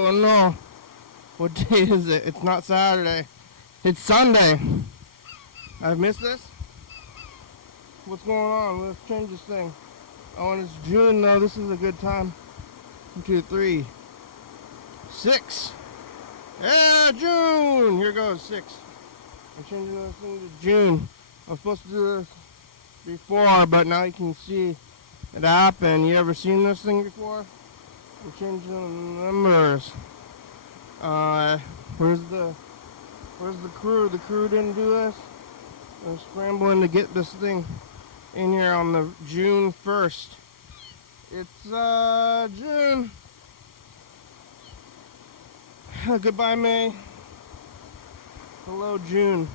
Oh no. What day is it? It's not Saturday. It's Sunday. I've missed this? What's going on? Let's change this thing. Oh, and it's June though. This is a good time. 1, 2, 3, 6. Yeah, June! Here goes 6. I'm changing this thing to June. I was supposed to do this before, but now you can see it happen. You ever seen this thing before? We're changing the numbers. Where's the crew? The crew didn't do this. I'm scrambling to get this thing in here on the June 1st. It's June. Goodbye May. Hello June.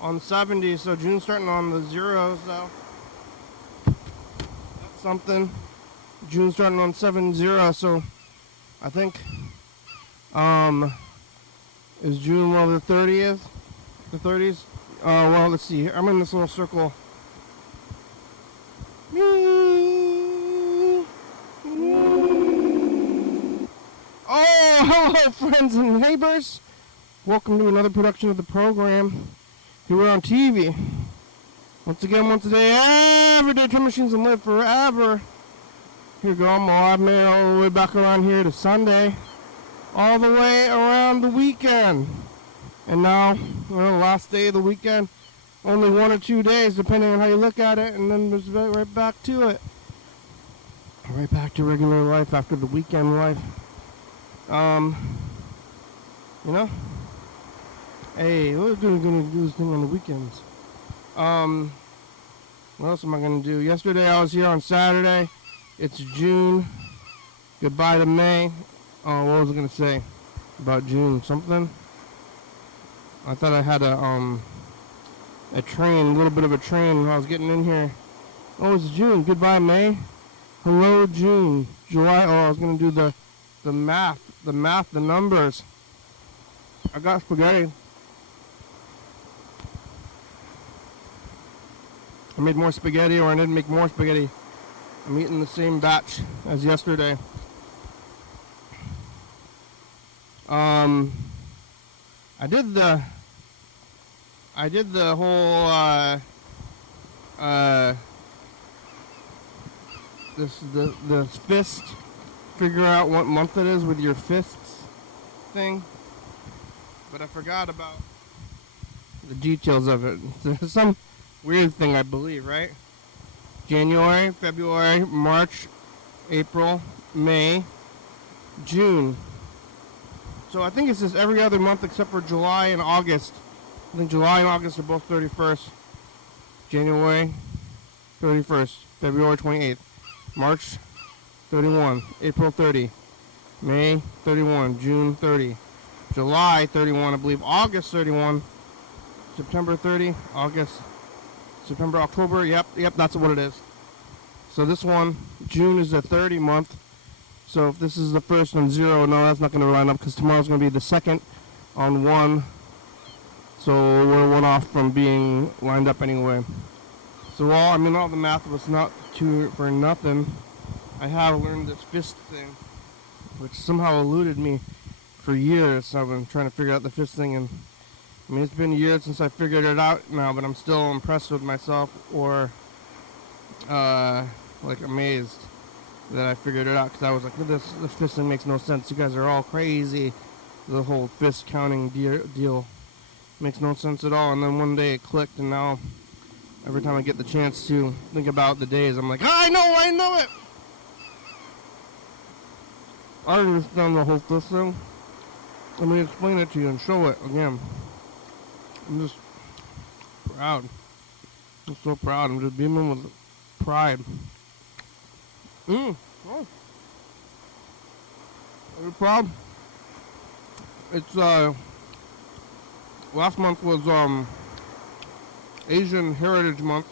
On the 70s, so June's starting on the zeros though. That's something. June's starting on 7-0, so I think is June one of the 30th? The 30s? Well, let's see. I'm in this little circle. Oh, hello, friends and neighbors. Welcome to another production of the program. Here we're on TV. Once again, once a day, every day, time machines and live forever. Here we go. I've made it all the way back around here to Sunday. All the way around the weekend. And now, well, last day of the weekend. Only 1 or 2 days, depending on how you look at it. And then it's right back to it. Right back to regular life after the weekend life. You know? Hey, we're gonna do this thing on the weekends. What else am I gonna do? Yesterday I was here on Saturday. It's June. Goodbye to May. Oh, what was I gonna say about June? Something? I thought I had a train, a little bit of a train when I was getting in here. Oh, it's June. Goodbye May. Hello June. July. Oh, I was gonna do the math, the numbers. I got spaghetti. I made more spaghetti, or I didn't make more spaghetti. I'm eating the same batch as yesterday. I did the whole the fist, figure out what month it is with your fists thing, but I forgot about the details of it. There's some weird thing, I believe, right? January, February, March, April, May, June. So I think it's just every other month except for July and August. I think July and August are both 31st. January, 31st. February, 28th. March, 31. April, 30. May, 31. June, 30. July, 31, I believe. August, 31. September, 30. August, September, October. Yep, that's what it is. So this one, June is the 30 month. So if this is the first on 0, no, that's not going to line up because tomorrow's going to be the second on 1. So we're 1 off from being lined up anyway. So all the math was not for nothing. I have learned this fist thing, which somehow eluded me for years. I've been trying to figure out the fist thing, and I mean, it's been years since I figured it out now, but I'm still impressed with myself, or like amazed that I figured it out, because I was like, this fist thing makes no sense. You guys are all crazy. The whole fist counting deal makes no sense at all. And then one day it clicked, and now every time I get the chance to think about the days, I'm like, I know it. I understand the whole fist thing. Let me explain it to you and show it again. I'm just proud. I'm so proud. I'm just beaming with pride. Oh. Are you proud? It's last month was Asian Heritage Month,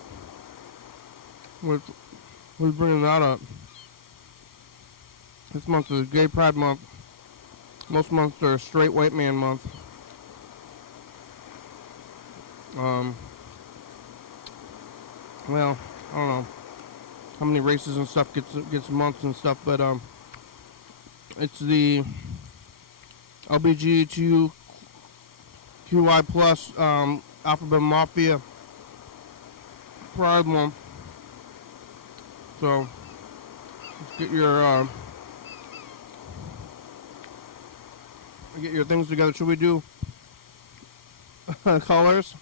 which was bringing that up. This month is Gay Pride Month. Most months are Straight White Man Month. Well, I don't know how many races and stuff gets months and stuff, but it's the LBGTQ QI plus Alphabet Mafia Pride Month. So let's get your things together. Should we do colors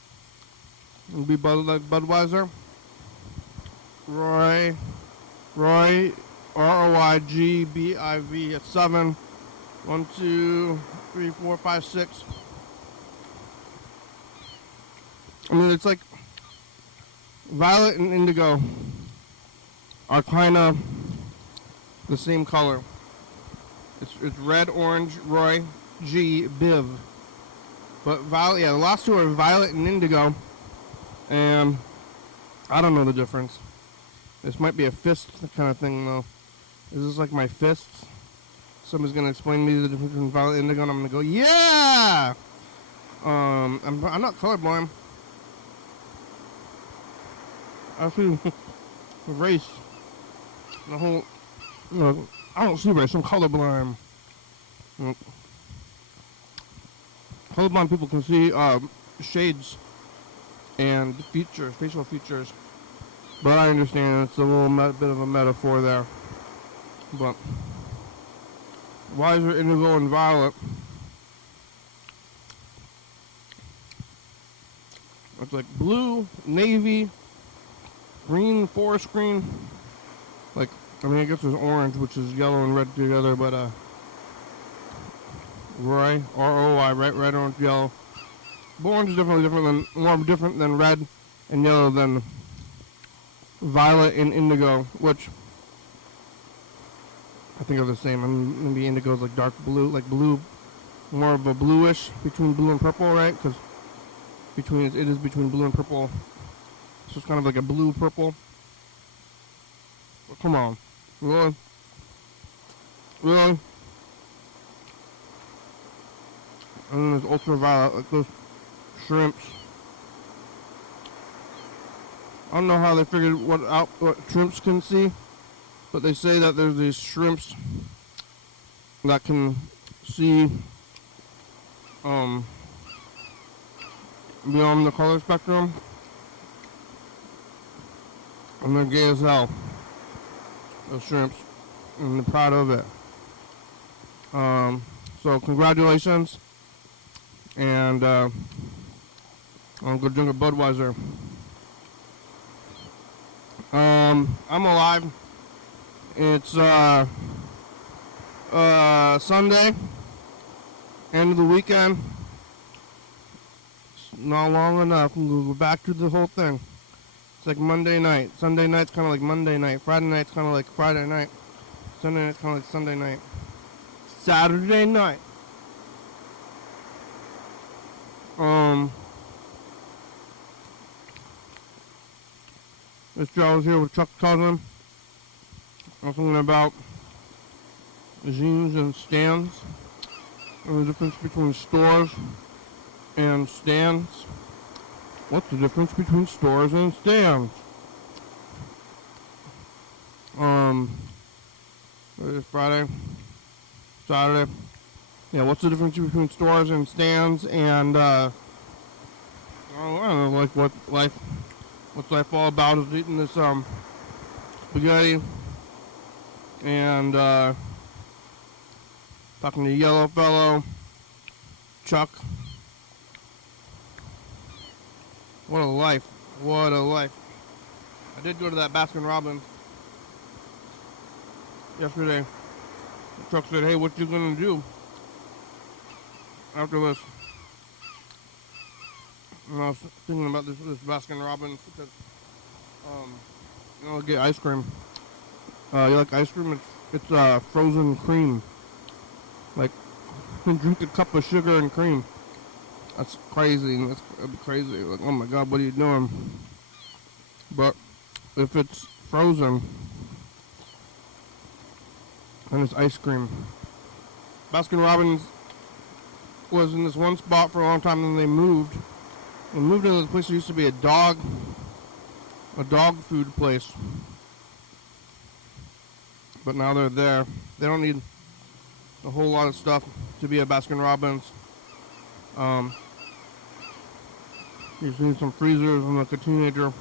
and be like Budweiser? Roy, ROYGBIV at 7. 1, 2, 3, 4, 5, 6. I mean, it's like violet and indigo are kind of the same color. It's red, orange, Roy, G, Biv. But violet, yeah, the last two are violet and indigo, and I don't know the difference. This might be a fist kind of thing, though. Is this like my fists? Somebody's gonna explain to me the difference between violet and indigo, and I'm gonna go, yeah. I'm not colorblind. I see race. The whole, I don't see race. I'm colorblind. Colorblind people can see shades and features, facial features. But I understand it's a little bit of a metaphor there. But why is there indigo and violet? It's like blue, navy, green, forest green. Like, I mean, I guess there's orange, which is yellow and red together, but Roy, R-O-Y, red, orange, yellow. But orange is definitely more different than red and yellow than violet and indigo, which I think are the same. I mean, maybe indigo is like dark blue, like blue, more of a bluish between blue and purple, right? Because it is between blue and purple, so it's kind of like a blue purple. But come on, really? And then there's ultraviolet, like those shrimps. I don't know how they figured what shrimps can see, but they say that there's these shrimps that can see beyond the color spectrum, and they're gay as hell. Those shrimps, and they're proud of it. So congratulations, and I'll go drink a Budweiser. I'm alive. It's Sunday, end of the weekend. It's not long enough. We'll go back to the whole thing. It's like Monday night. Sunday night's kind of like Monday night. Friday night's kind of like Friday night. Sunday night's kind of like Sunday night. Saturday night. This Joe is here with Chuck Cousin. Talking about zines and stands. And the difference between stores and stands. What's the difference between stores and stands? It's Friday, Saturday. Yeah, what's the difference between stores and stands? And I don't know, like what's life all about is eating this spaghetti and talking to Yellow Fellow, Chuck. What a life. What a life. I did go to that Baskin Robbins yesterday. Chuck said, hey, what you gonna do after this? And I was thinking about this Baskin Robbins because I'll get ice cream. You like ice cream? It's frozen cream. Like, you can drink a cup of sugar and cream. That's crazy. That'd be crazy. Like, oh my God, what are you doing? But if it's frozen, and it's ice cream. Baskin Robbins was in this one spot for a long time, and then they moved. They moved into the place that used to be a dog food place. But now they're there. They don't need a whole lot of stuff to be a Baskin Robbins. You've seen some freezers when I was a teenager.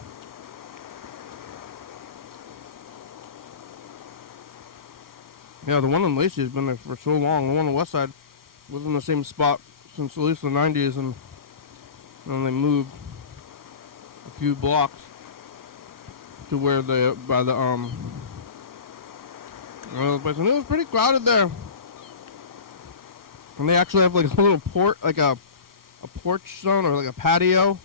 Yeah, the one in Lacey has been there for so long. The one on the west side was in the same spot since at least the 90s, and then they moved a few blocks to where by the place, and it was pretty crowded there. And they actually have like a little like a porch zone or like a patio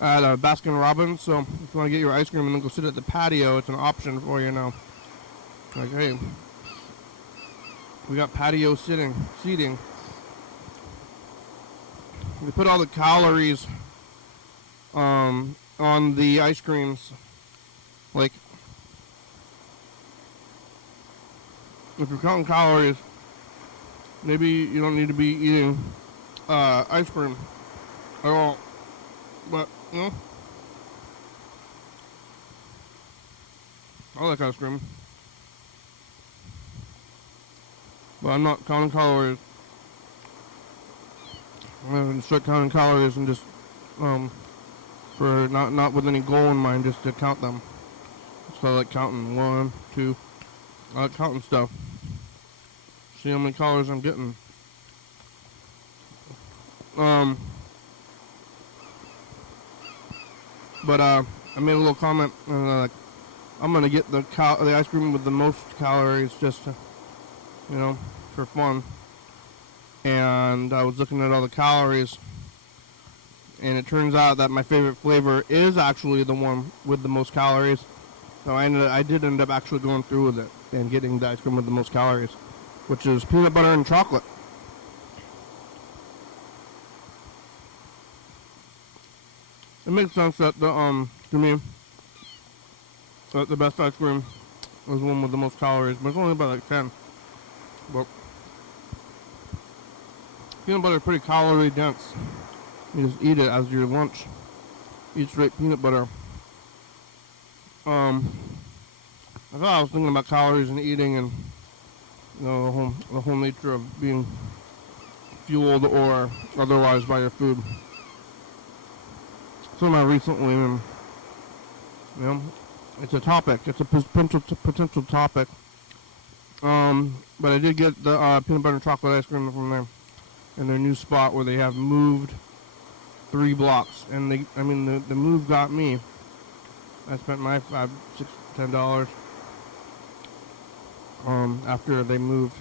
at Baskin Robbins. So if you want to get your ice cream and then go sit at the patio, it's an option for you now. Like, hey, we got patio seating. We put all the calories on the ice creams. Like, if you're counting calories, maybe you don't need to be eating ice cream at all. But, you know, I like ice cream. But I'm not counting calories. I'm going to start counting calories and just, for not with any goal in mind, just to count them. So I like counting 1, 2. I like counting stuff. See how many calories I'm getting. But I made a little comment, like, I'm gonna get the ice cream with the most calories, just to, you know, for fun. And I was looking at all the calories, and it turns out that my favorite flavor is actually the one with the most calories. So I did end up actually going through with it and getting the ice cream with the most calories, which is peanut butter and chocolate. It makes sense that to me, that the best ice cream is the one with the most calories, but it's only about like 10. But peanut butter is pretty calorie dense. You just eat it as your lunch. Eat straight peanut butter. I thought I was thinking about calories and eating, and you know, the whole nature of being fueled or otherwise by your food. So recently, and you know, it's a topic. It's a potential topic. But I did get the peanut butter and chocolate ice cream from there, in their new spot where they have moved 3 blocks, and the move got me. I spent my $5, $6, $10 after they moved.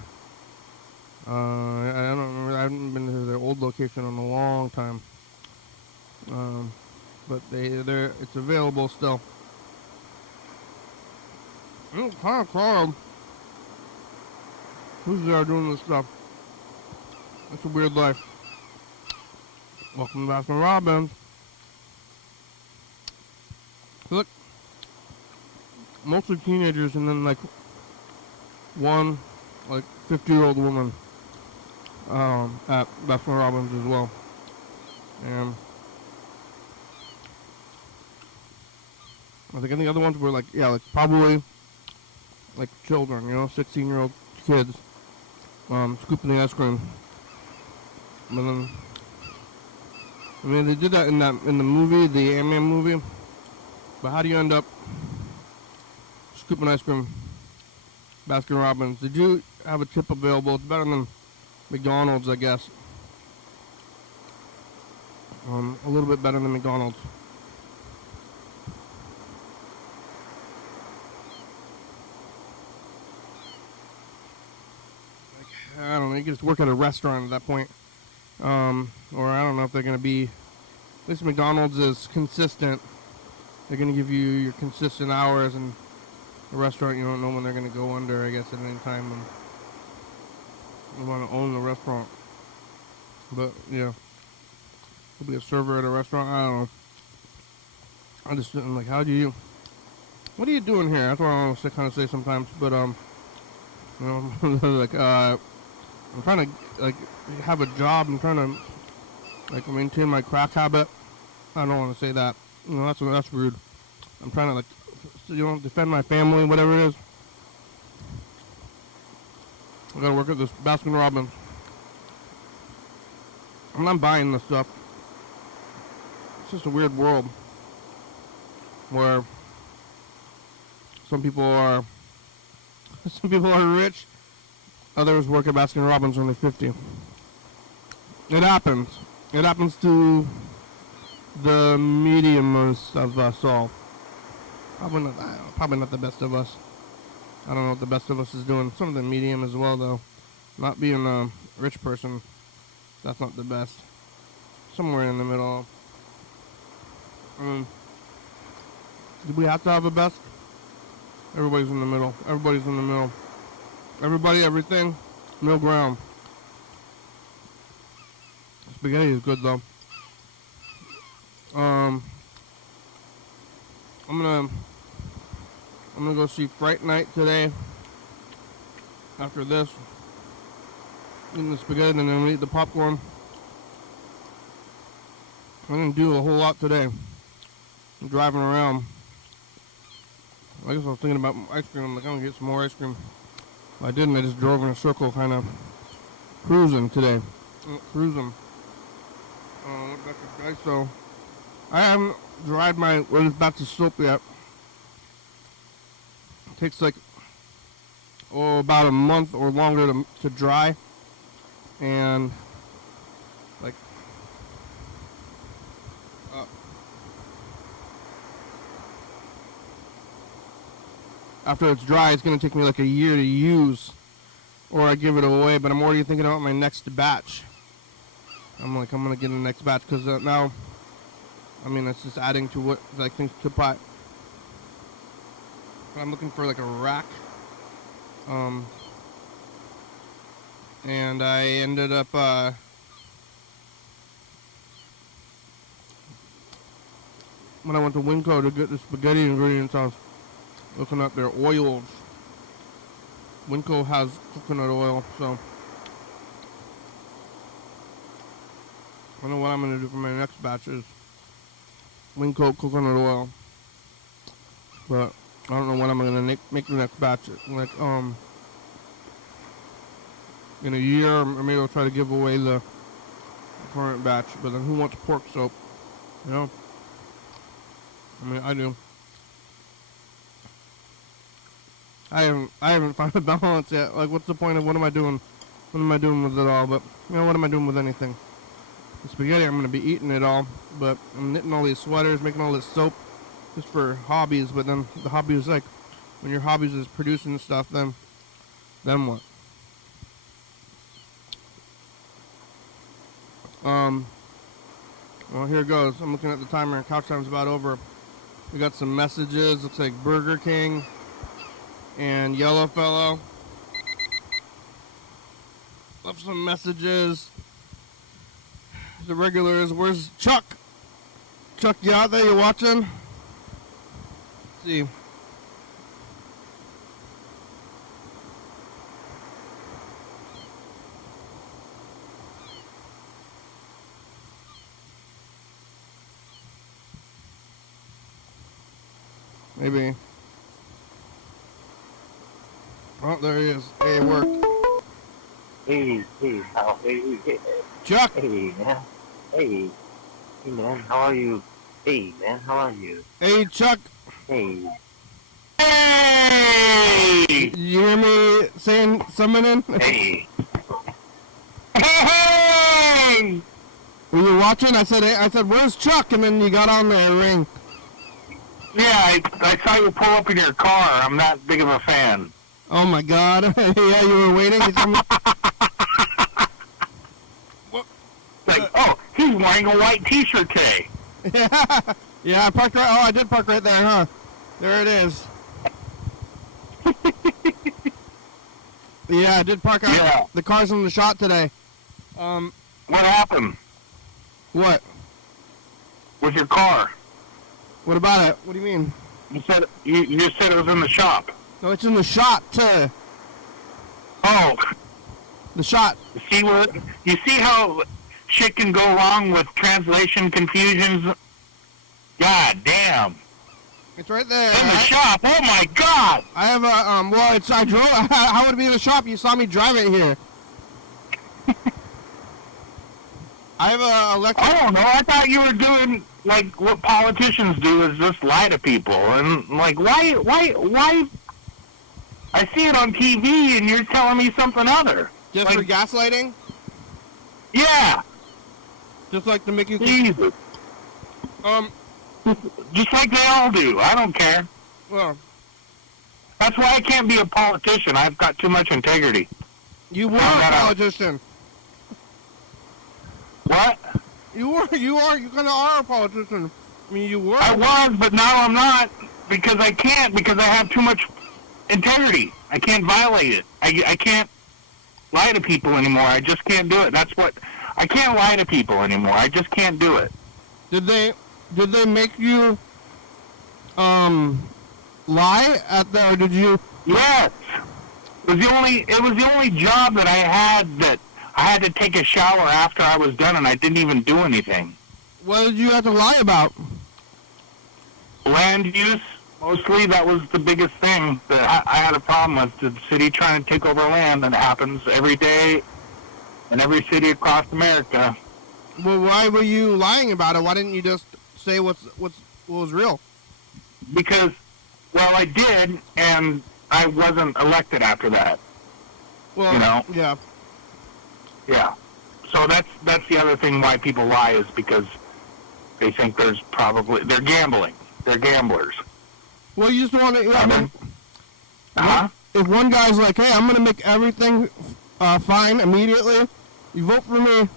I don't remember. I haven't been to their old location in a long time. But it's available still. It's kind of crowded. Who's there doing this stuff? It's a weird life. Welcome to Baskin Robbins. Look, mostly teenagers, and then like one 50-year-old woman at Baskin Robbins as well. And I think the other ones were probably like children, 16-year-old kids scooping the ice cream. But then, they did that in the movie, the Ant-Man movie. But how do you end up scooping ice cream? Baskin Robbins. Did you have a tip available? It's better than McDonald's, I guess. A little bit better than McDonald's. I don't know, you can just work at a restaurant at that point. Or I don't know if they're going to be, at least McDonald's is consistent. They're going to give you your consistent hours, and the restaurant, you don't know when they're going to go under, I guess, at any time when you want to own the restaurant. But, yeah. Could be a server at a restaurant, I don't know. I'm like, what are you doing here? That's what I want to kind of say sometimes, but, like, I'm trying to, have a job. I'm trying to, maintain my crack habit. I don't want to say that. That's rude. I'm trying to, defend my family, whatever it is. I gotta work at this Baskin Robbins. I'm not buying this stuff. It's just a weird world where some people are rich, others work at Baskin Robbins when they're 50. It happens. It happens to the mediumest of us all. Probably not the best of us. I don't know what the best of us is doing. Some of the medium as well, though. Not being a rich person, that's not the best. Somewhere in the middle. Do we have to have a best? Everybody's in the middle. Everybody's in the middle. Everybody, everything, middle ground. Spaghetti is good though. I'm gonna go see Fright Night today. After this, eating the spaghetti and then I'm gonna eat the popcorn. I didn't do a whole lot today. I'm driving around. I guess I was thinking about ice cream. I'm like, I'm gonna get some more ice cream. I didn't. I just drove in a circle, kind of cruising today. Cruising. Look back at guys. So I haven't dried my back to soap yet. It takes like about a month or longer to dry, and like after it's dry, it's gonna take me like a year to use, or I give it away. But I'm already thinking about my next batch. I'm gonna get the next batch because now, I mean, it's just adding to what like things to pot. But I'm looking for like a rack, and I ended up when I went to Winco to get the spaghetti ingredients, I was looking up their oils. Winco has coconut oil, so I know what I'm going to do for my next batch is Winco coconut oil. But I don't know when I'm going to make the next batch. Like, in a year, or maybe I'll try to give away the current batch. But then who wants pork soap? You know? I mean, I do. I haven't found a balance yet. Like, what's the point of what am I doing? What am I doing with it all? But, you know, what am I doing with anything? The spaghetti, I'm going to be eating it all, but I'm knitting all these sweaters, making all this soap just for hobbies. But then the hobby is like, when your hobbies is producing stuff, then what? Well, here it goes. I'm looking at the timer. Couch time's about over. We got some messages. Looks like Burger King and Yellowfellow left some messages. The regulars, where's Chuck? Chuck, you out there? You watching? Let's see. Maybe. Oh, there he is. Hey, it worked. Hey, Chuck! Hey, man. Hey, man, how are you? Hey, man, how are you? Hey, Chuck! Hey. Hey! You hear me saying summoning? Hey. Hey! Were you watching? I said, where's Chuck? And then you got on there, ring. Yeah, I saw you pull up in your car. I'm not big of a fan. Oh my God! Yeah, you were waiting. Like, oh, he's wearing a white T-shirt today. Yeah, I parked right. Oh, I did park right there, huh? There it is. Yeah, I did park out. Yeah. The car's in the shot today. What happened What? with your car? What about it? What do you mean? You said you just said it was in the shop. No, it's in the shot too. Oh, The shot. you see how shit can go wrong with translation confusions? God damn. It's right there. In the shop. Oh my God. I have a well, Well, I drove. How would it be in the shop? You saw me drive it here. I have a electric. I don't know. I thought you were doing like what politicians do, is just lie to people. And like, why? I see it on TV, and you're telling me something other. Just like, for gaslighting? Yeah. Just like to make you. Jesus. Just like they all do. I don't care. Well, that's why I can't be a politician. I've got too much integrity. You were a politician. What? You kind of are a politician. I mean, you were. I was, but now I'm not, because I can't, because I have too much integrity. I can't violate it. I can't lie to people anymore. I just can't do it. I can't lie to people anymore. I just can't do it. Did they make you lie at the, or did you? Yes. It was the only job that I had to take a shower after I was done, and I didn't even do anything. What did you have to lie about? Land use, mostly. That was the biggest thing that I had a problem with, the city trying to take over land, and it happens every day in every city across America. Well, why were you lying about it? Why didn't you just say what was real? Because, well, I did, and I wasn't elected after that. Well, you know? Yeah. Yeah. So that's the other thing why people lie, is because they think they're gambling. They're gamblers. Well, you just want to. Uh-huh. If one guy's like, "Hey, I'm gonna make everything fine immediately," you vote for me.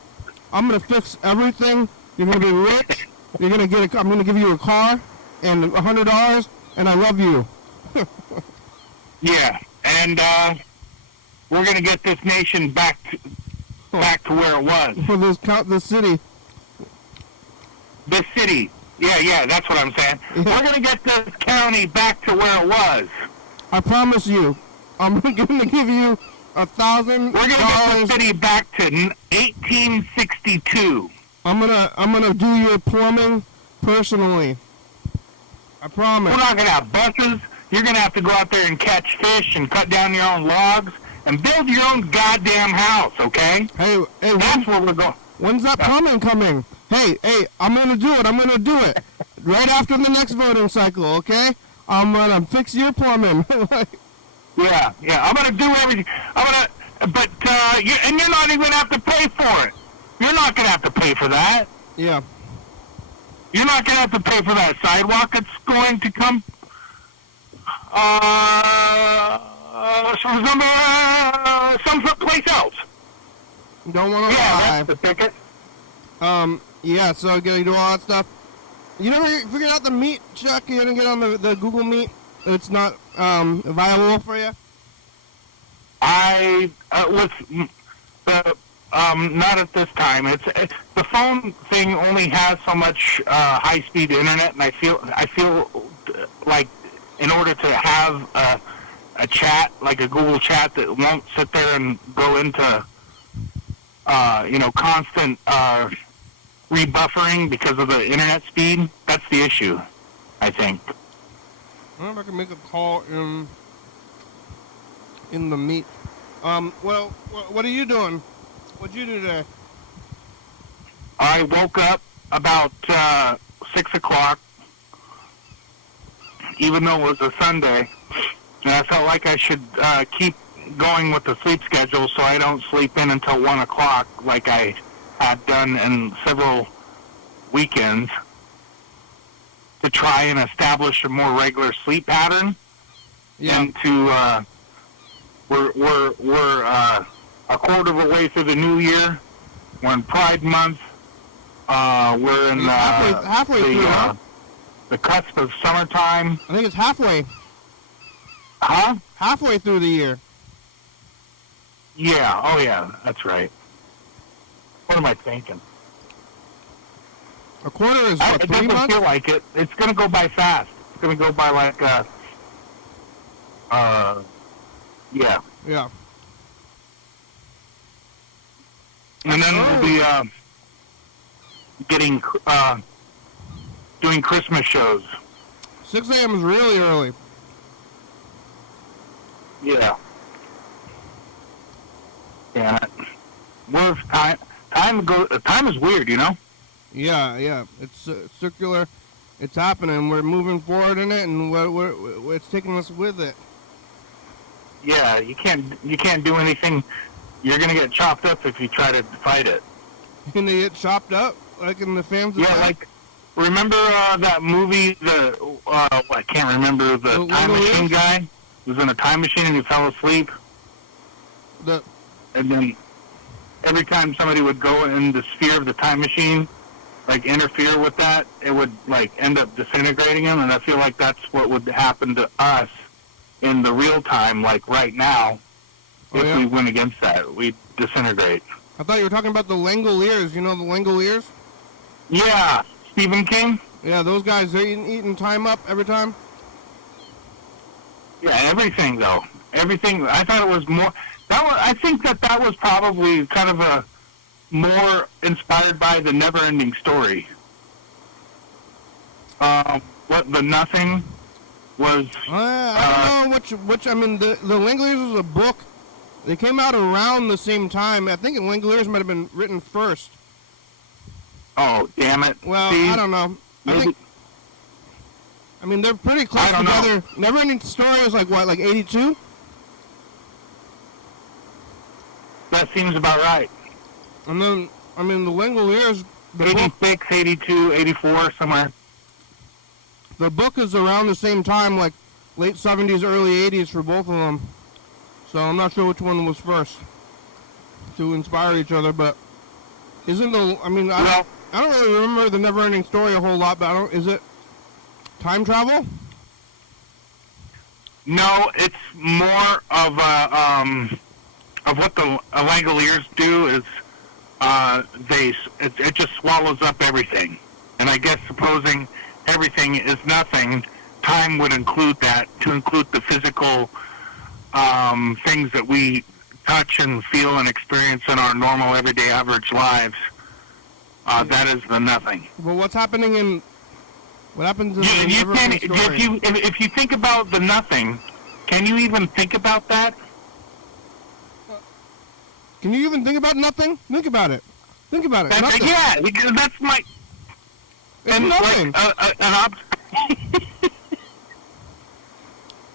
I'm gonna fix everything. You're gonna be rich. I'm gonna give you a car and $100, and I love you. Yeah, and we're gonna get this nation back to where it was. For this city. This city. Yeah, that's what I'm saying. Yeah. We're gonna get this county back to where it was. I promise you. I'm gonna give you $1,000. We're gonna get the city back to 1862. I'm gonna do your plumbing personally. I promise. We're not gonna have buses. You're gonna have to go out there and catch fish and cut down your own logs and build your own goddamn house, okay? Hey, that's where we're going. When's that plumbing coming? Hey, I'm gonna do it. Right after the next voting cycle, okay? I'm gonna fix your plumbing. Yeah. I'm gonna do everything. But you're not even gonna have to pay for it. You're not gonna have to pay for that. Yeah. You're not gonna have to pay for that sidewalk. It's going to come someplace else. Don't want to lie. Yeah, that's the ticket. Yeah, so I gotta do all that stuff. You never figured out the meat, Chuck? You didn't get on the Google Meet? It's not viable for you? Not at this time. The phone thing only has so much high-speed internet, and I feel like in order to have a chat, like a Google chat, that won't sit there and go into constant rebuffering because of the internet speed. That's the issue, I think. I wonder if I can make a call in the Meet. Well, what are you doing? What'd you do today? I woke up about 6 o'clock, even though it was a Sunday, and I felt like I should keep going with the sleep schedule so I don't sleep in until 1 o'clock like I had done in several weekends, to try and establish a more regular sleep pattern. Yeah. And to we're a quarter of a way through the new year. We're in Pride Month. We're in halfway through, huh? The cusp of summertime. I think it's halfway. Huh? Halfway through the year. Yeah. Oh, yeah. That's right. What am I thinking? A quarter is what, 3 It doesn't months? feel like it. It's going to go by fast. It's going to go by like, yeah. Yeah. And then we'll be doing Christmas shows. 6 a.m. is really early. Yeah. Yeah. Well, time is weird, you know? Yeah. It's circular. It's happening. We're moving forward in it, and it's taking us with it. Yeah, you can't do anything. You're gonna get chopped up if you try to fight it. And they get chopped up, like in the fans. Yeah, like remember that movie? I can't remember the time machine guy. He was in a time machine and he fell asleep. And then every time somebody would go in the sphere of the time machine, like interfere with that, it would like end up disintegrating him. And I feel like that's what would happen to us in the real time, like right now, if we went against that, we'd disintegrate. I thought you were talking about the Langoliers. You know the Langoliers? Yeah, Stephen King. Yeah, those guys, they're eating time up every time. Yeah, everything though. Everything. I thought it was more. I think that was probably kind of a more inspired by the Never-Ending Story. What the Nothing was. I don't know which. I mean, the Langoliers was a book. They came out around the same time. I think Langoliers might have been written first. Oh, damn it! Well, see? I don't know. I mean, they're pretty close together. Never-Ending Story was like what, like 82? That seems about right. And then, I mean, the Langoliers... 86, 82, 84, somewhere. The book is around the same time, like late 70s, early 80s for both of them. So I'm not sure which one was first to inspire each other, but isn't the... I mean, I don't really remember the Never-Ending Story a whole lot, but is it time travel? No, it's more of what the Langoliers do is it just swallows up everything. And I guess supposing everything is nothing, time would include that, to include the physical things that we touch and feel and experience in our normal, everyday, average lives. That is the nothing. Well, what happens in the Never-Ending Story? If you think about the nothing, can you even think about that? Can you even think about nothing? Think about it. Think about it. Nothing. Yeah, because that's my... It's nothing.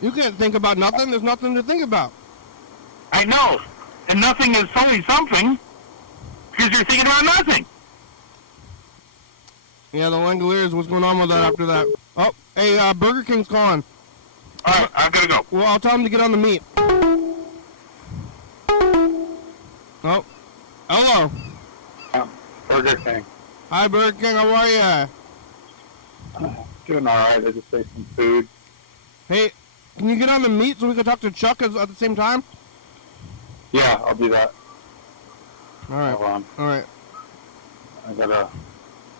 You can't think about nothing. There's nothing to think about. I know. And nothing is only something because you're thinking about nothing. Yeah, the Langoliers, what's going on with that after that? Oh, hey, Burger King's calling. All right, I'm going to go. Well, I'll tell them to get on the meat. Oh, hello. Burger King. Hi, Burger King. How are you? Doing all right. I just ate some food. Hey, can you get on the meat so we can talk to Chuck at the same time? Yeah, I'll do that. All right. Hold on. All right. I gotta...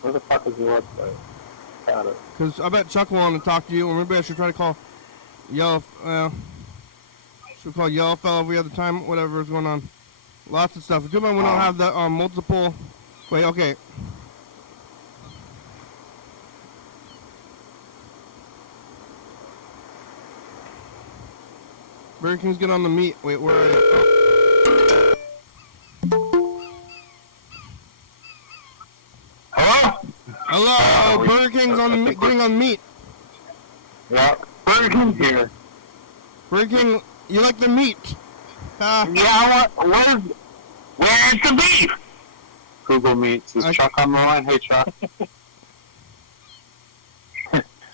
Where the fuck is your website? Got it. Because I bet Chuck will want to talk to you, or maybe I should try to call Yellow... should we call Yellow Fella every other time? Whatever is going on. Lots of stuff. Too bad we don't have the multiple... Wait, okay. Burger King's get on the meat. Wait, where are you? Hello? Hello, Burger King's on the getting on meat. Yeah, Burger King's here. Burger King, you like the meat? Yeah, where's the beef? Google Meets. Is Chuck on the line? Hey, Chuck.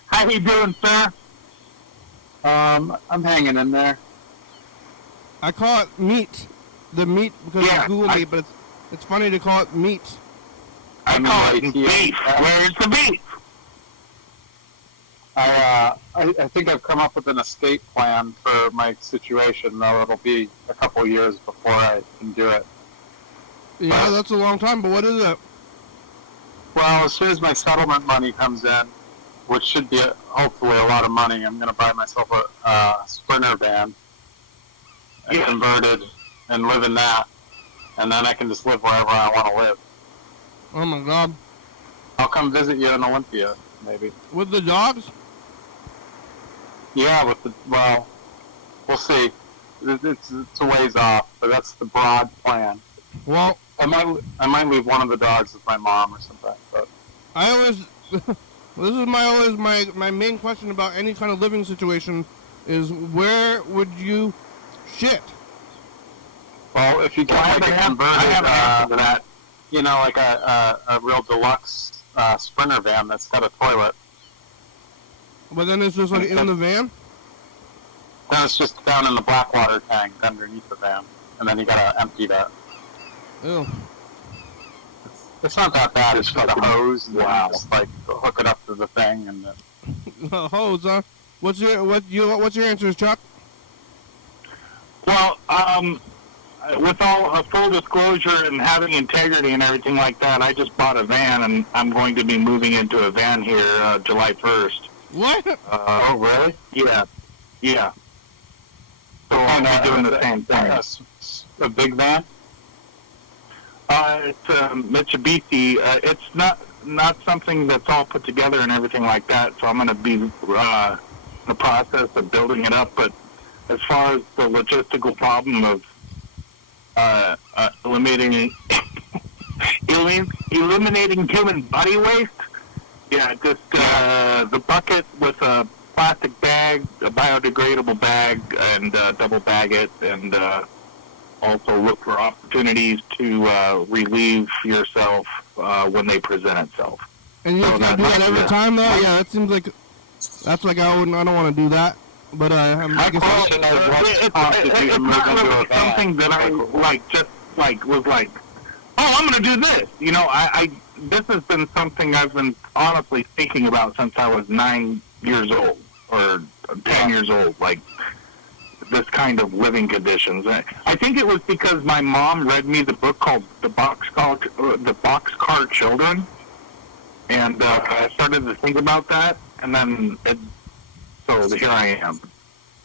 How you doing, sir? I'm hanging in there. I call it meat. The meat because it's Google Meat, but it's funny to call it meat. I call it beef. Where's the beef? I think I've come up with an escape plan for my situation, though it'll be a couple years before I can do it. Yeah, that's a long time, but what is it? Well, as soon as my settlement money comes in, which should be hopefully a lot of money, I'm going to buy myself a Sprinter van and converted and live in that, and then I can just live wherever I want to live. Oh my God. I'll come visit you in Olympia, maybe. With the dogs? Yeah, well, we'll see. it's a ways off, but that's the broad plan. Well, I might leave one of the dogs with my mom or something. But I always this is my main question about any kind of living situation is where would you shit? well, if you get like a converted, you know, like a real deluxe Sprinter van that's got a toilet, But then it's just like in the van. then it's just down in the black water tank underneath the van, and then you gotta empty that. Ew. It's not that bad. It's just a hose, and then just like hook it up to the thing, and then, Hose, huh? What's your answers, Chuck? Well, with all full disclosure and having integrity and everything like that, I just bought a van, and I'm going to be moving into a van here July 1st. What? oh really? Yeah. So I'll be doing the same thing. A big van. It's Mitsubishi. It's not something that's all put together and everything like that. So I'm going to be in the process of building it up. But as far as the logistical problem of eliminating human body waste, yeah, just the bucket with a plastic bag, a biodegradable bag, and double bag it, and also look for opportunities to relieve yourself when they present itself. And you So gotta do that every time, though. Yeah, that seems like that's like I don't want to do that. But I guess It's not something that I was like, oh, I'm gonna do this. You know, I this has been something I've been honestly thinking about since I was 9 years old or 10 years old. Like this kind of living conditions. I think it was because my mom read me the book called The Boxcar Children, and I started to think about that, and then so here I am.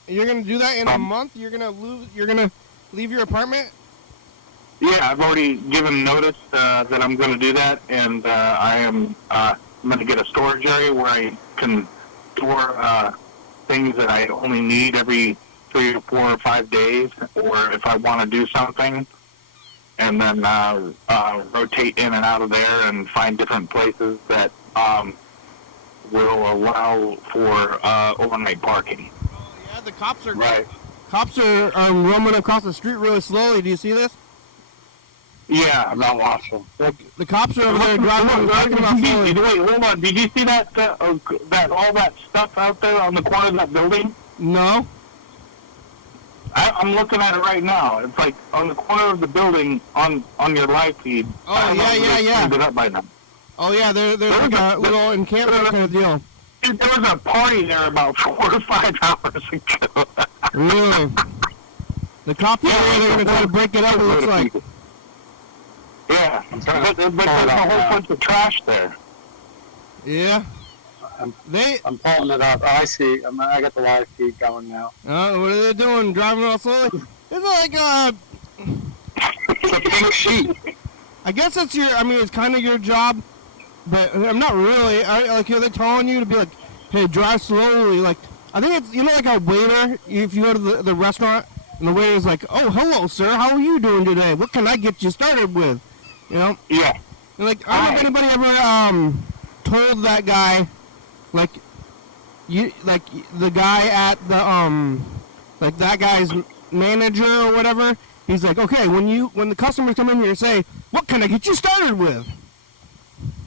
you're gonna do that in a month. You're gonna leave your apartment. Yeah, I've already given notice that I'm going to do that, and I'm going to get a storage area where I can store things that I only need every 3 or 4 or 5 days, or if I want to do something, and then rotate in and out of there and find different places that will allow for overnight parking. Oh yeah, the cops are Right. roaming across the street really slowly. Do you see this? Yeah, I'm not watching. The cops are over there driving slowly. Wait, hold on. Did you see that all that stuff out there on the corner of that building? No. I'm looking at it right now. It's like on the corner of the building on your live feed. Oh, yeah. It up by now. Oh yeah, there's like a little encampment kind of deal. Dude, there was a party there about 4 or 5 hours ago. Really? The cops are they're gonna try to break it up. It looks like. Yeah, but there's a whole bunch of trash there. Yeah. I'm pulling it up. Oh, I see. I got the live feed going now. What are they doing? Driving all slowly? It's like It's a pink sheet. I guess it's it's kind of your job, but I'm not really. Are they telling you to be like, hey, drive slowly? Like, I think it's, like a waiter, if you go to the restaurant, and the waiter's like, oh, hello, sir, how are you doing today? What can I get you started with? Yeah. And like, I don't know if anybody ever told that guy, like the guy at the like that guy's manager or whatever. He's like, okay, when the customers come in here, say, what can I get you started with?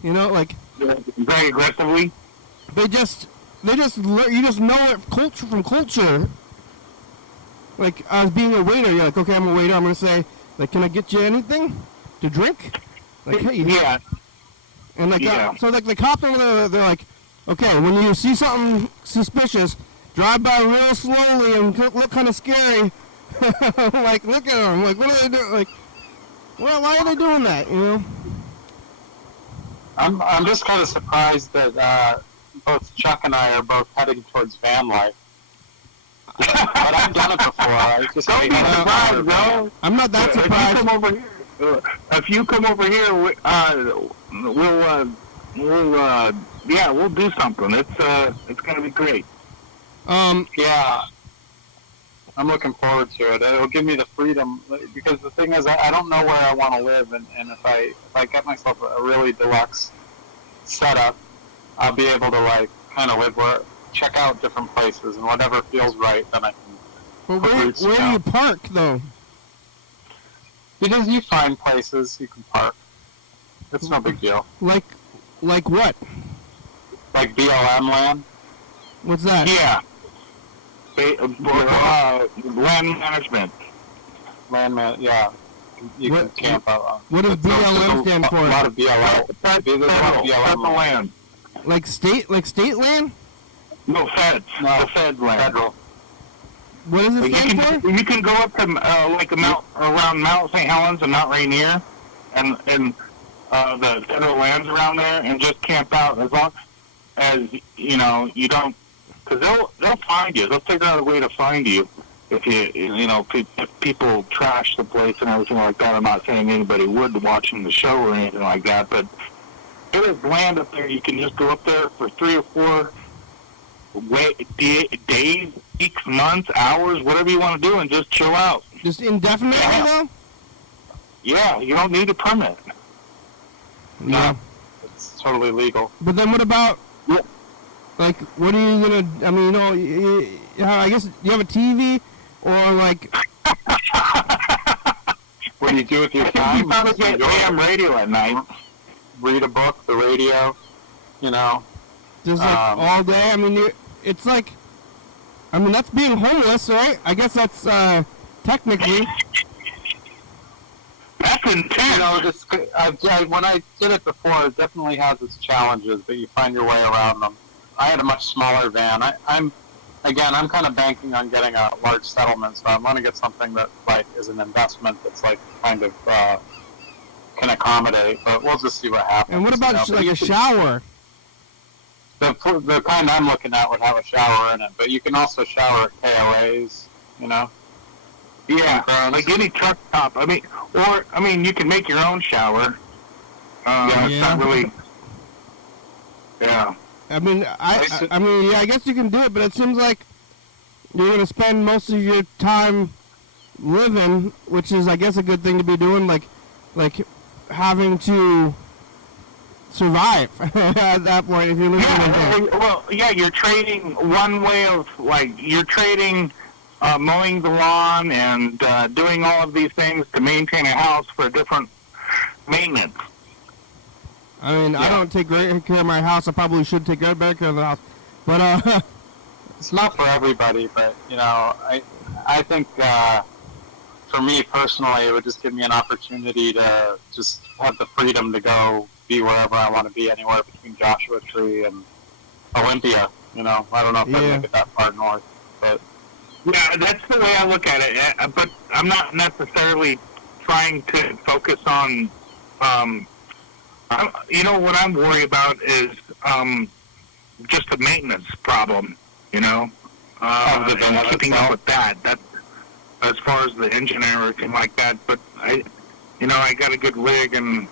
Like Very aggressively. you just know it culture from culture. Like as being a waiter, you're like, okay, I'm a waiter. I'm gonna say, like, can I get you anything to drink? Like, hey, Yeah. And like, Yeah. so like the cops over there, they're like, okay, when you see something suspicious, drive by real slowly and look kind of scary. Like, look at them. Like, what are they doing? Like, why are they doing that? I'm just kind of surprised that both Chuck and I are both heading towards van life. But I've done it before. I just Don't be surprised, no. I'm not that surprised. If you come over here, we'll do something. It's gonna be great. Yeah. I'm looking forward to it. It'll give me the freedom because the thing is, I don't know where I want to live, and if I get myself a really deluxe setup, I'll be able to like kind of check out different places, and whatever feels right, then I can. But where do you park though? Because you find places you can park. It's no big deal. Like what? Like BLM land. What's that? Yeah. Land management. Yeah. You can camp out. What does BLM stand for? A lot of BLM. There's a lot of Federal land. Like state land? No, feds. No, the fed land. Federal. What does it stand for? You can go up to around Mount St. Helens and Mount Rainier, and the federal lands around there, and just camp out as long as you don't, because they'll find you. They'll figure out a way to find you if if people trash the place and everything like that. I'm not saying anybody would watching the show or anything like that, but there is land up there. You can just go up there for 3 or 4 days, weeks, months, hours, whatever you want to do, and just chill out. Just indefinitely though? Yeah, you don't need a permit. No. It's totally legal. But then what about, like, what are you going to, I mean, I guess you have a TV or, like... What do you do with your time? You probably get AM radio at night. Read a book, the radio, Just, like, all day? I mean, it's like... I mean, that's being homeless, right? I guess that's, technically... That's intense. When I did it before, it definitely has its challenges, but you find your way around them. I had a much smaller van. I'm kind of banking on getting a large settlement, so I'm going to get something that like is an investment that's like kind of can accommodate. But we'll just see what happens. And what about like a shower? The kind I'm looking at would have a shower in it, but you can also shower at KOAs. Yeah, like any truck stop. I mean, you can make your own shower. It's not really. Yeah. I mean, I guess you can do it, but it seems like you're going to spend most of your time living, which is, I guess, a good thing to be doing, like having to survive at that point if you're living in a well, yeah, you're trading one way of, you're trading mowing the lawn and doing all of these things to maintain a house for a different maintenance. I mean, I don't take great care of my house. I probably should take better care of the house. But, it's not for everybody, but, I think for me personally, it would just give me an opportunity to just have the freedom to go be wherever I want to be, anywhere between Joshua Tree and Olympia. I don't know if I make it that far north, but... Yeah, that's the way I look at it. But I'm not necessarily trying to focus on... what I'm worried about is just the maintenance problem, and keeping up with that. That's as far as the engine and everything like that. But I got a good rig, and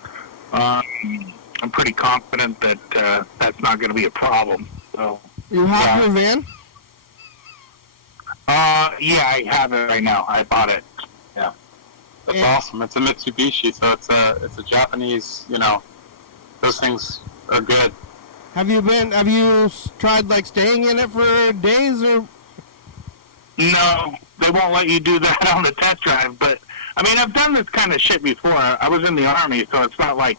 I'm pretty confident that that's not going to be a problem. So you have your van? Yeah, I have it right now. I bought it. Yeah, that's awesome. It's a Mitsubishi, so it's a Japanese, Those things are good. Have you tried staying in it for days or? No, they won't let you do that on the test drive. But I mean, I've done this kind of shit before. I was in the Army, so it's not like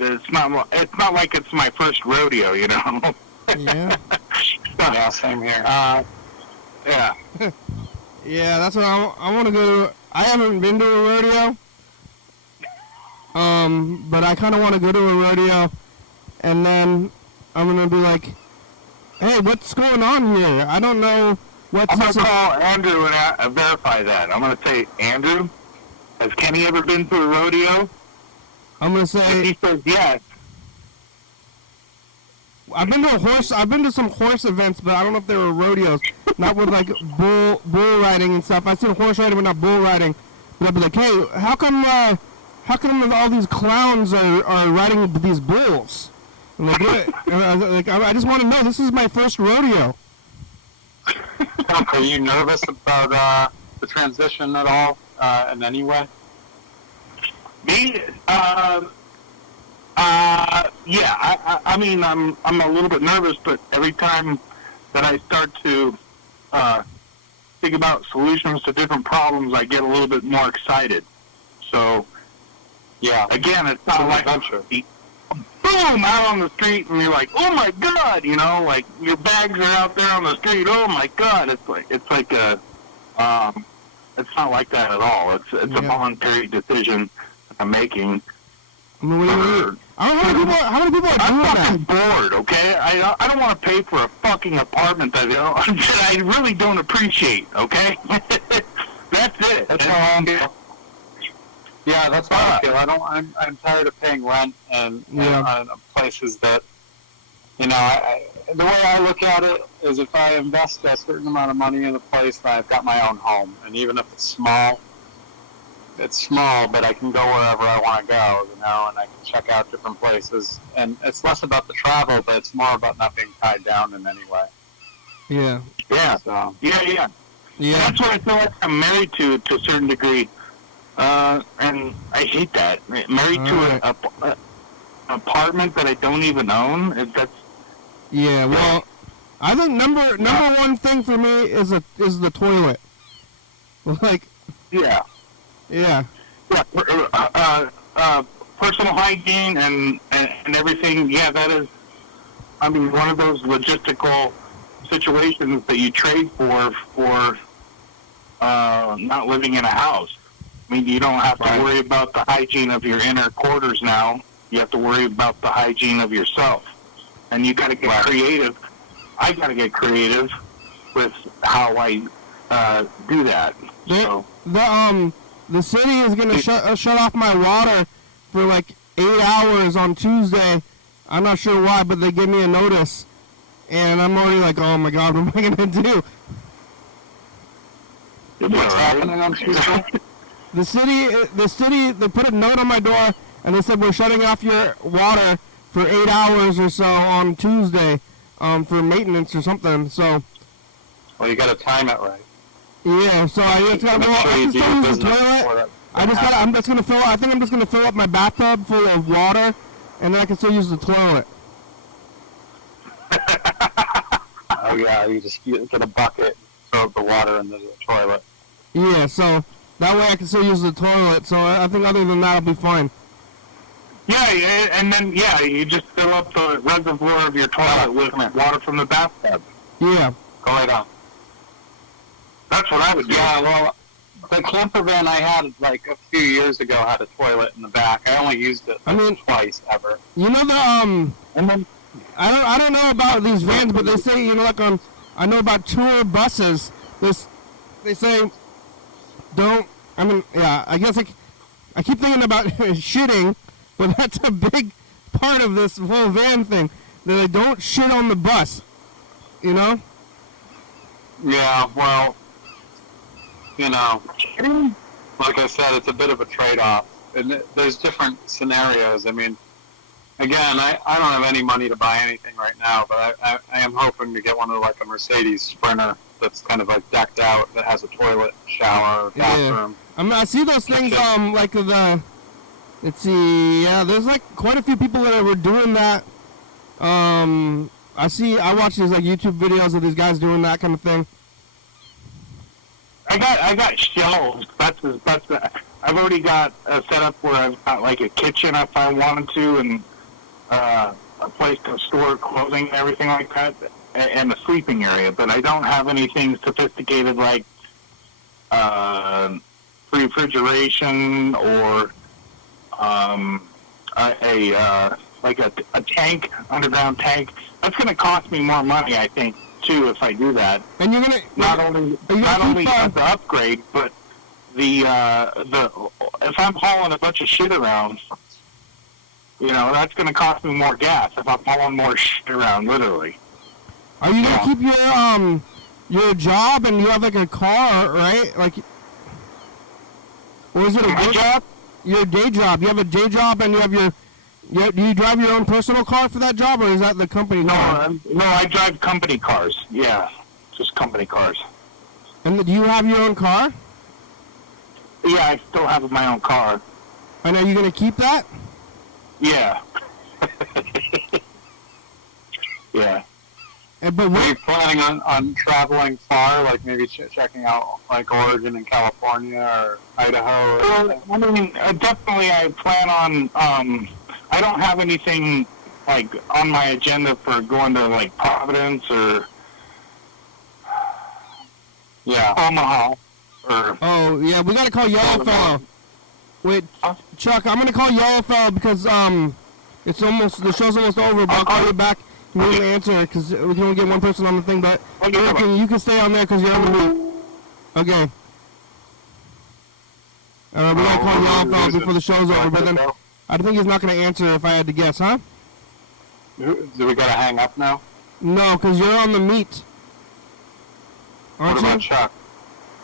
it's my first rodeo, Yeah. Yeah, same here. Yeah. Yeah, that's what I want to go to. I haven't been to a rodeo. But I kind of want to go to a rodeo, and then I'm going to be like, hey, what's going on here? I don't know what's... I'm going to call Andrew and verify that. I'm going to say, Andrew, has Kenny ever been to a rodeo? I'm going to say... If he says yes. I've been to some horse events, but I don't know if they were rodeos. Not with bull riding and stuff. I've seen horse riding, but not bull riding. But I'd be like, hey, how come all these clowns are riding these bulls? And I just want to know. This is my first rodeo. Are you nervous about the transition at all in any way? Me, yeah. I mean, I'm a little bit nervous, but every time that I start to think about solutions to different problems, I get a little bit more excited. So, Yeah. again, it's not like adventure. Boom, out on the street, and you're like, oh my God, you know, like your bags are out there on the street. Oh my God, it's like a, it's not like that at all. It's a voluntary decision I'm making. I mean, how many people are I'm doing fucking that? bored, okay? I don't want to pay for a fucking apartment that I really don't appreciate, okay? That's it. That's how I feel. Yeah, that's how I feel. I'm tired of paying rent and on places that, you know, the way I look at it is if I invest a certain amount of money in a place, then I've got my own home. And even if it's small, but I can go wherever I want to go, you know, and I can check out different places. And it's less about the travel, but it's more about not being tied down in any way. Yeah. Yeah. So. Yeah. That's what I feel like I'm married to a certain degree. And I hate that. Married to an apartment that I don't even own. Yeah, well, I think number one thing for me is the toilet. Like. Yeah. Yeah. Personal hygiene and everything. Yeah, that is. I mean, one of those logistical situations that you trade for not living in a house. I mean, you don't have to worry about the hygiene of your inner quarters now. You have to worry about the hygiene of yourself. And you got to get creative. I got to get creative with how I do that. So. The city is going to shut off my water for like 8 hours on Tuesday. I'm not sure why, but they gave me a notice. And I'm already like, oh my God, what am I going to do? What's happening on Tuesday? The city, they put a note on my door, and they said, we're shutting off your water for 8 hours or so on Tuesday for maintenance or something. So. Well, you got to time it right. Yeah, so I just gotta go. I can still use the toilet. I'm just gonna fill. I think I'm just gonna fill up my bathtub full of water, and then I can still use the toilet. Oh yeah, you just get a bucket, throw the water into the toilet. Yeah, so that way I can still use the toilet. So I think other than that, I'll be fine. Yeah, and then you just fill up the reservoir of your toilet with water from the bathtub. Yeah. Go right on. That's what I would do. Yeah, well, the camper van I had like a few years ago had a toilet in the back. I only used it twice ever. You know and then I don't know about these vans, but they say, you know, like I know about tour buses. They say I guess I keep thinking about shitting, but that's a big part of this whole van thing. That they don't shit on the bus, you know? Yeah, well, you know, like I said, it's a bit of a trade-off. And there's different scenarios. I mean, again, I don't have any money to buy anything right now, but I am hoping to get one of like a Mercedes Sprinter that's kind of like decked out, that has a toilet, shower, bathroom. Yeah. I see those things, like let's see, yeah, there's like quite a few people that were doing that. I watch these like YouTube videos of these guys doing that kind of thing. I got shelves. I've already got a setup where I've got like a kitchen if I wanted to, and a place to store clothing and everything like that, and a sleeping area. But I don't have anything sophisticated like refrigeration or a tank, underground tank. That's going to cost me more money, I think, too, if I do that. And you're gonna not only the upgrade, but the if I'm hauling a bunch of shit around, you know, that's going to cost me more gas if I'm hauling more shit around, literally. Are you gonna keep your job and you have like a car, right? Like, or is it a job? Your day job. You have a day job and you have do you drive your own personal car for that job, or is that the company car? No, I drive company cars. Yeah. just company cars. And do you have your own car? Yeah, I still have my own car. And are you going to keep that? Yeah. Yeah. But Are you planning on traveling far, like maybe checking out like Oregon and California or Idaho? Or Well, I mean, definitely I plan on, I don't have anything like on my agenda for going to like Providence or Omaha or... Oh, yeah, we got to call Yellowfellow. Wait, Chuck, I'm going to call Yellowfellow because it's almost, the show's almost over, but I'll call you back. You need to answer it because we can only get one person on the thing, but you can stay on there because you're on the meet. Okay. We got to call Yellowfellow before the show's over, but then I think he's not going to answer if I had to guess, huh? Do we gotta hang up now? No, because you're on the meet. Aren't What about you? Chuck?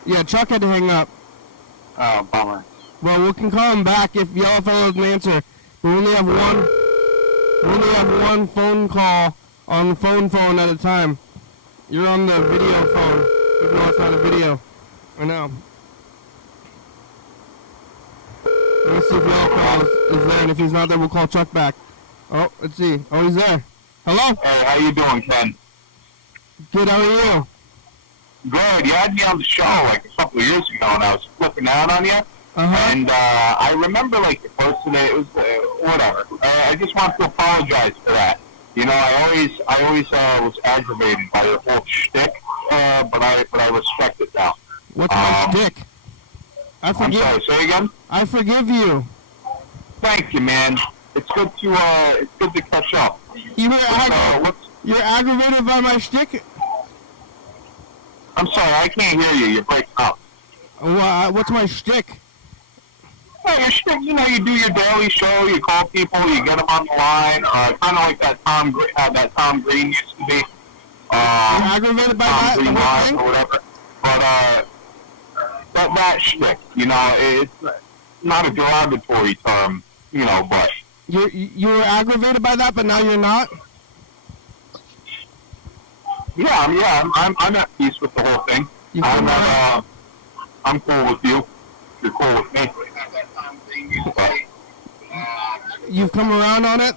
Yeah, Chuck had to hang up. Oh, bummer. Well, we can call him back if Yellowfellow doesn't answer. We only have one phone call on the phone at a time. You're on the video phone, even though it's not a video. I know. Let's see if Yellowfellow is there, and if he's not there, we'll call Chuck back. Oh, let's see. Oh, he's there. Hello? Hey, how you doing, Ken? Good, how are you? Good. You had me on the show like a couple of years ago, and I was flipping out on you. Uh-huh. And I remember like the first day, it was whatever. I just want to apologize for that. You know, I always was aggravated by your whole shtick, but I respect it now. What's my shtick? I'm sorry. Say again. I forgive you. Thank you, man. It's good to catch up. You're aggravated by my shtick? I'm sorry, I can't hear you. You're breaking up. What's my shtick? Well, your shtick, you know, you do your daily show, you call people, you get them on the line, kind of like that Tom Green used to be. You're aggravated by that? Green Live or whatever. But that shtick, you know, it's not a derogatory term, you know, but... You were aggravated by that, but now you're not? Yeah, I'm at peace with the whole thing. I'm cool with you. You're cool with me. You've come around on it?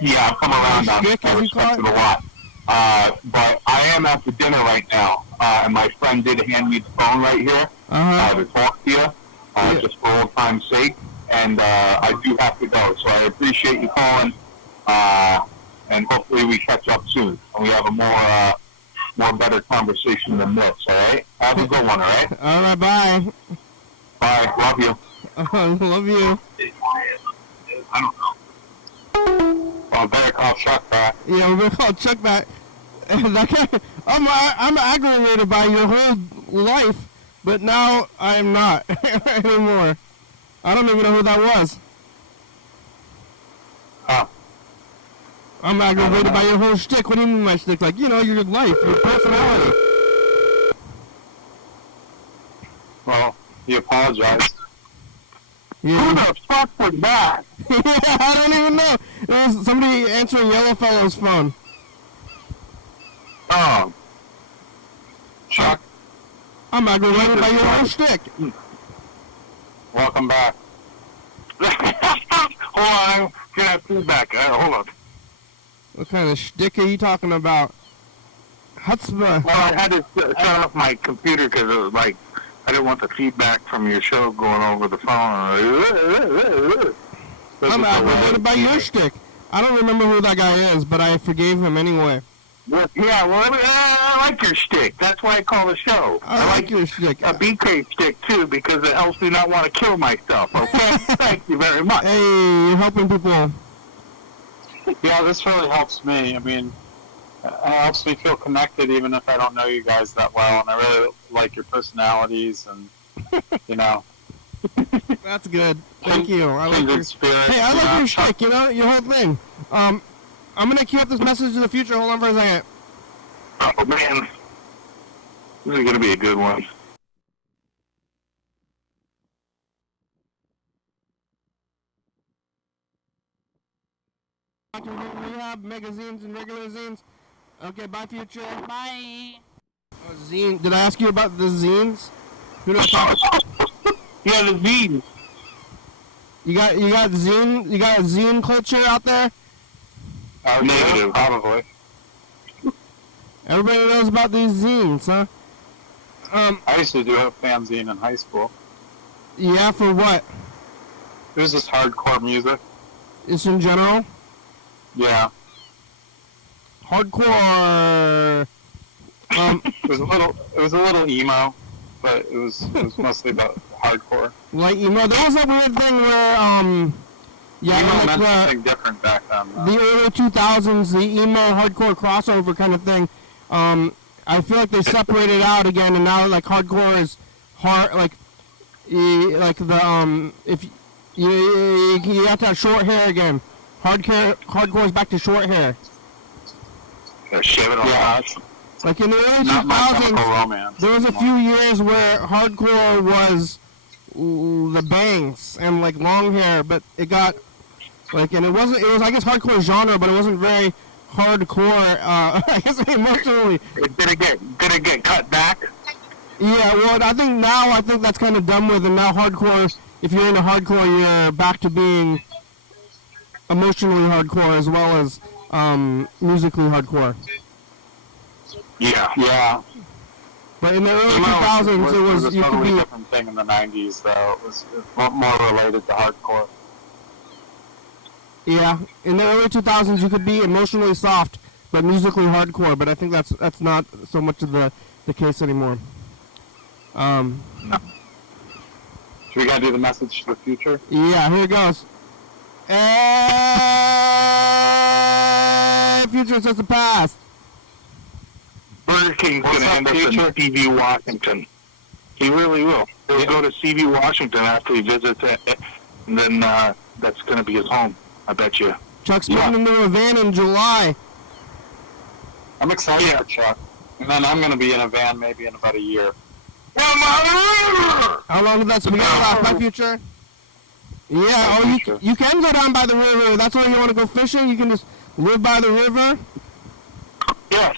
Yeah, I've come around on it. I Shtick, respect it a lot. But I am at the dinner right now, and my friend did hand me the phone right here to talk to you, just for old time's sake. And I do have to go, so I appreciate you calling, and hopefully we catch up soon, and we have a more better conversation than this, all right? Have a good one, all right? All right, bye. Bye, love you. Love you. I don't know. Well, better call Chuck back. Yeah, we're gonna call Chuck back. I'm aggravated by your whole life, but now I'm not anymore. I don't even know who that was. Huh. I'm aggravated by your whole shtick. What do you mean my shtick? Like, you know, your life, your personality. Well, you apologize. Yeah. Who the fuck was that? Yeah, I don't even know. It was somebody answering Yellowfellow's phone. Oh. Chuck, I'm aggravated by your whole shtick. welcome back. Hold on, I'm gonna have feedback. Hold on. What kind of shtick are you talking about? Chutzpah. Well, I had to turn off my computer because it was like, I didn't want the feedback from your show going over the phone. I'm aggravated by your shtick. I don't remember who that guy is, but I forgave him anyway. Yeah, well, I like your shtick. That's why I call the show. I like your shtick. A BK stick, too, because it helps me not want to kill myself, okay? Thank you very much. Hey, you're helping people. Yeah, this really helps me. I mean, it helps me feel connected even if I don't know you guys that well, and I really like your personalities and, you know. That's good. Thank you. I like your spirit. Hey, I like your shtick, you know, your whole thing. I'm going to queue up this message in the future. Hold on for a second. Oh, man. This is going to be a good one. Rehab magazines and regular zines. Okay, bye, Future. Bye. Zine. Did I ask you about the zines? Who did I talk to? Yeah, the zines. You got a zine culture out there? Negative, probably. Everybody knows about these zines, huh? I used to do a fanzine in high school. Yeah, for what? It was just hardcore music. Just in general? Yeah. Hardcore. It was a little emo, but it was mostly about hardcore. Like, you know, there was a weird thing where, yeah, Emo like meant something different back then. the early 2000s, the emo hardcore crossover kind of thing. I feel like they separated out again, and now like hardcore is hard, like the if you have to have short hair again. Hardcore is back to short hair. Shave it all out. Like in the early Not My Chemical 2000s, Romance. there was a few years where hardcore was the bangs and like long hair, but it got like, and it was I guess hardcore genre, but it wasn't very hardcore. I guess emotionally. Did it get cut back? Yeah, well, I think that's kind of done with, and now hardcore. If you're into hardcore, you're back to being emotionally hardcore as well as musically hardcore. Yeah. But in the early Emo 2000s, it was a you could totally be. different thing in the 90s, though. It was more related to hardcore. Yeah, in the early 2000s, you could be emotionally soft, but musically hardcore. But I think that's not so much of the case anymore. No. Should we gotta do the message to the future? Yeah, here it goes. Future says the past. Burger King's What's going to up, end up future? in C.V. Washington. He really will. He'll go to C.V. Washington after he visits it, and then that's going to be his home, I bet you. Chuck's moving into a van in July. I'm excited for Chuck. And then I'm gonna be in a van maybe in about a year. How long did that spaghetti last, my future? Yeah, you can go down by the river. That's where you want to go fishing. You can just live by the river. Yes.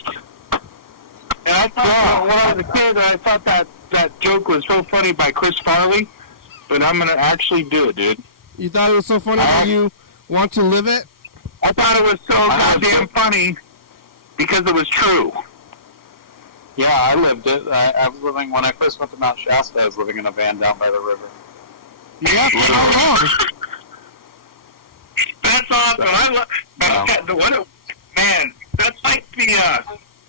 And I thought, when I was a kid, I thought that joke was so funny by Chris Farley, but I'm going to actually do it, dude. You thought it was so funny that you want to live it? I thought it was so goddamn funny because it was true. Yeah, I lived it. I was living, when I first went to Mount Shasta, I was living in a van down by the river. Yeah, for how long? That's awesome. Man, that's like the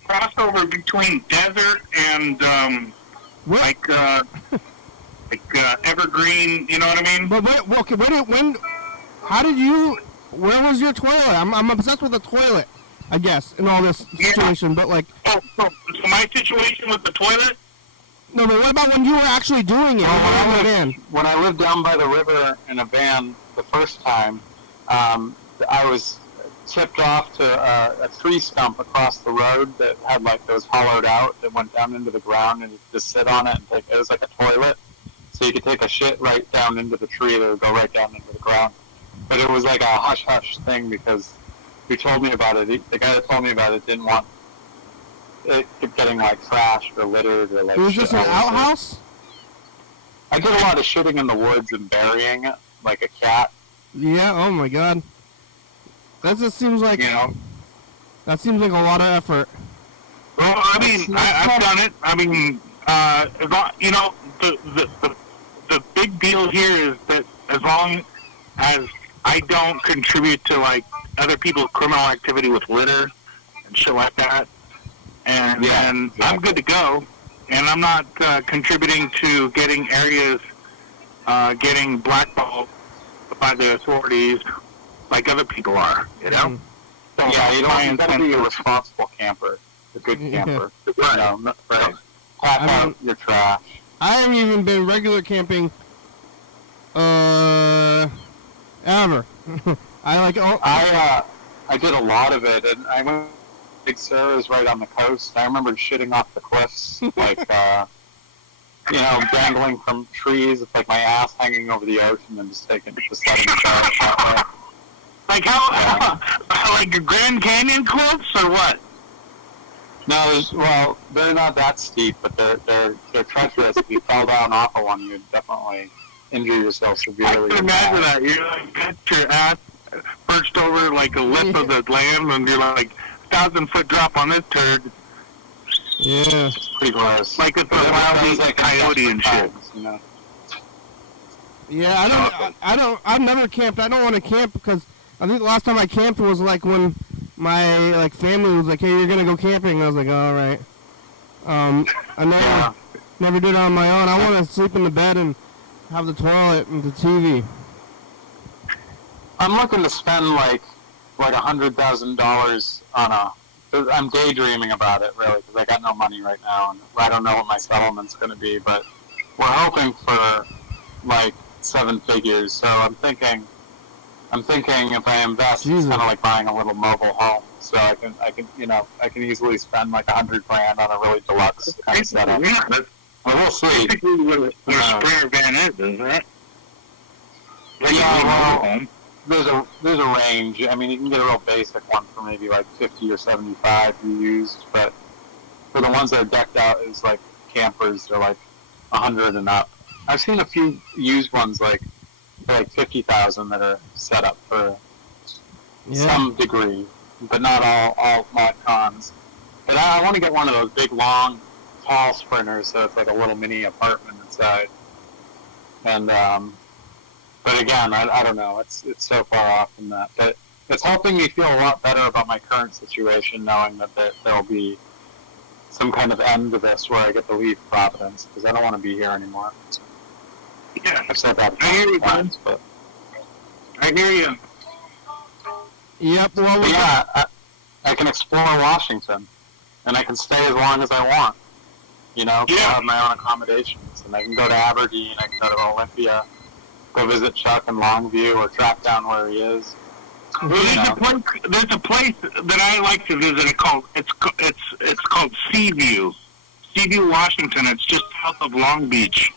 crossover between desert and evergreen. You know what I mean? But where was your toilet? I'm obsessed with the toilet, I guess, in all this situation. But like, so my situation with the toilet. no, but what about when you were actually doing it? When I lived down by the river in a van the first time, I was tipped off to a tree stump across the road that had like those hollowed out that went down into the ground, and you could just sit on it and it was like a toilet, so you could take a shit right down into the tree that would go right down into the ground. But it was like a hush hush thing because who told me about it? The guy that told me about it didn't want it getting like trashed or littered or like. Was this an outhouse? I did a lot of shitting in the woods and burying it like a cat. Yeah. Oh my God. That just seems like that seems like a lot of effort. Well, I mean, I've done it. I mean, the big deal here is that as long as I don't contribute to like other people's criminal activity with litter and shit like that, and I'm good to go. And I'm not contributing to getting areas getting blackballed by the authorities like other people are, you know? So you gotta be a responsible camper, a good camper. Right. Right. Pack out your trash. I haven't even been regular camping, ever. I did a lot of it, and I went. Big Sarah's right on the coast. I remember shitting off the cliffs, like dangling from trees with like my ass hanging over the ocean, and just letting it shower. Like how like Grand Canyon cliffs or what? No, well, they're not that steep, but they're treacherous. If you fell down off of one, you'd definitely injure yourself I severely. can imagine that. You're like, got your ass perched over like a lip of the land, and you're like 1,000-foot drop on this turd. Yeah. It's pretty gross. Like it's a wild coyote and shit. You know? Yeah, I've never camped. I don't want to camp because I think the last time I camped was like when my family was like, "Hey, you're gonna go camping." And I was like, "All right." I never did it on my own. I want to sleep in the bed and have the toilet and the TV. I'm looking to spend like $100,000 on a. I'm daydreaming about it really because I got no money right now and I don't know what my settlement's going to be, but we're hoping for like 7 figures. So I'm thinking if I invest, it's kind of like buying a little mobile home. So I can easily spend like $100,000 on a really deluxe kind of setup. Yeah, that's we'll see. basically what a spare van is, isn't it? Like Yeah, home. There's a range. I mean, you can get a real basic one for maybe like 50 or 75 used, but for the ones that are decked out as like campers, they're like 100 and up. I've seen a few used ones like for like 50,000 that are set up for some degree, but not all mod cons. But I want to get one of those big, long, tall sprinters, so it's like a little mini apartment inside. And but again, I don't know. It's so far off from that. But it's helping me feel a lot better about my current situation, knowing that there'll be some kind of end to this where I get to leave Providence, because I don't want to be here anymore. Yeah, I've said that I hear you, times, but I hear you. Yep. Well, yeah, I can explore Washington, and I can stay as long as I want. You know, I have my own accommodations, and I can go to Aberdeen, I can go to Olympia, go visit Chuck in Longview, or track down where he is. Well, there's a place that I like to visit. It's called Seaview, Washington. It's just south of Long Beach,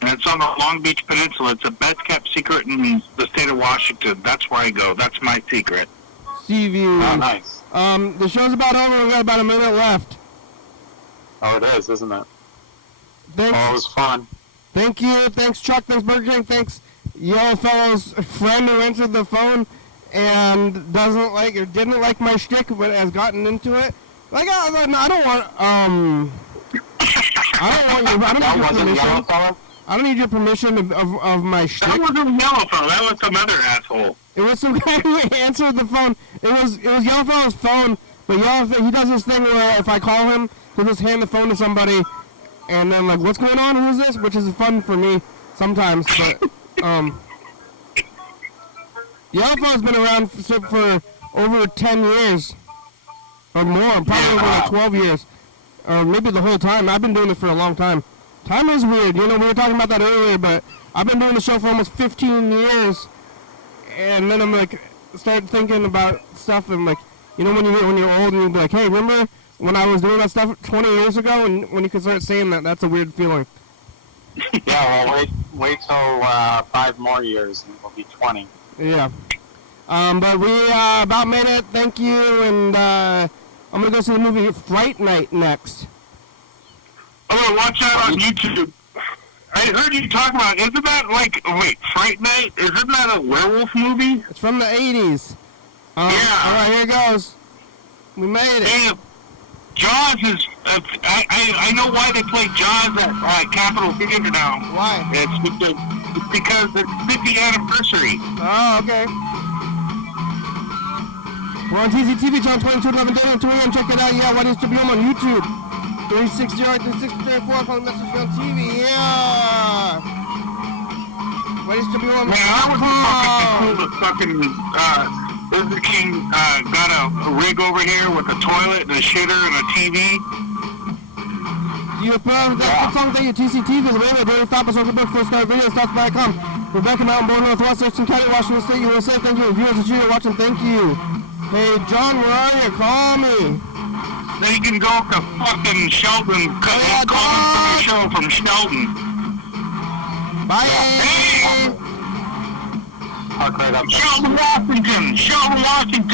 and it's on the Long Beach Peninsula. It's a best kept secret in the state of Washington. That's where I go. That's my secret. Seaview. Oh, nice. The show's about over. We got about a minute left. Oh, it is, isn't it? Thanks. Oh, it was fun. Thank you. Thanks, Chuck. Thanks, Burger King. Thanks, Yellow Fellow's friend who answered the phone and doesn't like or didn't like my shtick, but has gotten into it. Like, I don't want your. I don't need your permission. I don't need your permission of my shtick. That wasn't Yellow Fellow. That was some other asshole. It was some guy who answered the phone. It was Yellow Fellow's phone, but he does this thing where if I call him, he'll just hand the phone to somebody, and then like, what's going on? Who's this? Which is fun for me sometimes, but Yellow Fellow's been around for over 10 years or more, probably over like 12 years, or maybe the whole time. I've been doing it for a long time. Time is weird, you know. We were talking about that earlier, but I've been doing the show for almost 15 years, and then I'm like, start thinking about stuff, and like, you know, when you're old, and you're like, hey, remember when I was doing that stuff 20 years ago? And when you can start saying that, that's a weird feeling. Yeah, well, wait till 5 more years, and it'll be 20. Yeah. But we about made it. Thank you, and I'm gonna go see the movie Fright Night next. Oh, watch out on YouTube. I heard you talk about, isn't that like, Fright Night? Isn't that a werewolf movie? It's from the 80s. Yeah. Alright, here goes. We made it. Hey, Jaws is, I know why they play Jaws at Capitol Theater now. Why? It's because it's 50th anniversary. Oh, okay. We're on TCTV, channel 2211 daily and 2 a.m. Check it out. Yeah, YDHWM on YouTube. 360, 3634, calling message on TV. Yeah. YDHWM. Man, I was fucking cool that fucking Burger King got a rig over here with a toilet and a shitter and a TV. You found that song that your TCTV, the radio, daily stop us on the book, first start video, stops.com. Rebecca Mountain, Born Northwest, Thurston County, Washington State, USA. Thank you. Viewers that you're watching, thank you. Hey, John, where are you? Call me. Then you can go to fucking Sheldon, call from the show from Sheldon. Bye. Hey! Park right up there. Sheldon, Washington!